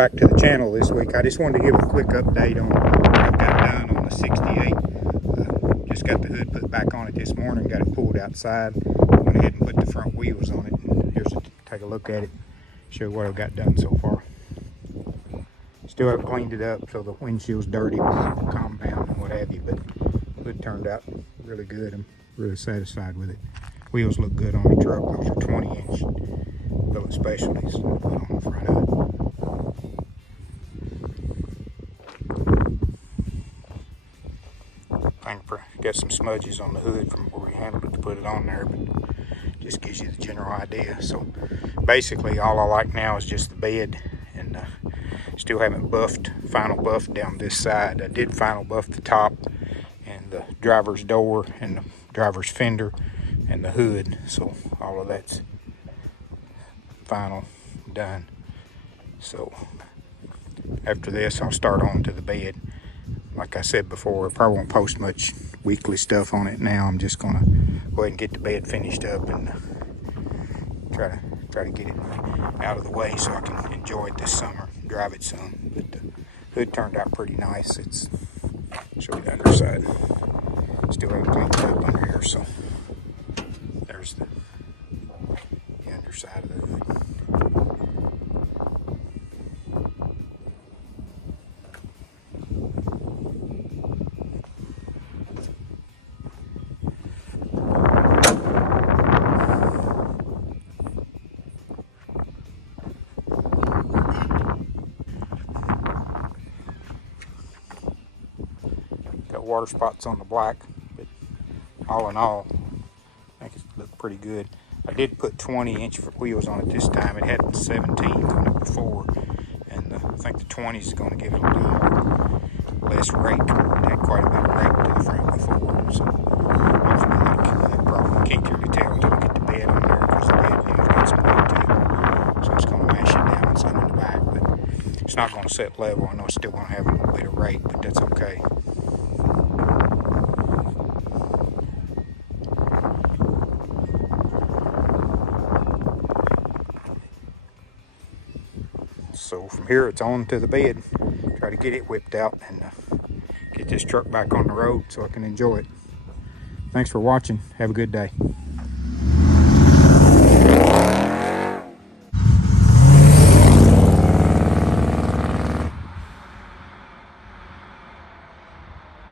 back to the channel this week. I just wanted to give a quick update on what I got done on the 68. Just got the hood put back on it this morning, got it pulled outside, went ahead and put the front wheels on it. And here's take a look at it, show what I've got done so far. Still haven't cleaned it up, so the windshield's dirty with the compound and what have you, but it turned out really good. I'm really satisfied with it. Wheels look good on the truck. Those are 20-inch Billet Specialties put on the front of it. Got some smudges on the hood from where we handled it to put it on there, but just gives you the general idea. So basically all I like now is just the bed, and still haven't final buffed down this side. I did final buff the top and the driver's door and the driver's fender and the hood, so all of that's final done. So after this I'll start on to the bed. Like I said before, I probably won't post much weekly stuff on it now. I'm just gonna go ahead and get the bed finished up and try to get it out of the way so I can enjoy it this summer, drive it soon. But the hood turned out pretty nice. Show you the underside. Still haven't cleaned it up under here, so there's the underside of the hood. Got water spots on the black, but all in all, I think it looked pretty good. I did put 20-inch wheels on it this time. It had 17 on it before, and I think the 20s is going to give it a little more, less rake. It had quite a bit of rake to the front before, so hopefully that probably can't really tell until I get the bed on there, because the bed has got some weight to it, so it's going to mash it down and some in the back, but it's not going to set level. I know it's still going to have a little bit of rake, but that's okay. So from here it's on to the bed. Try to get it whipped out and get this truck back on the road so I can enjoy it. Thanks for watching. Have a good day.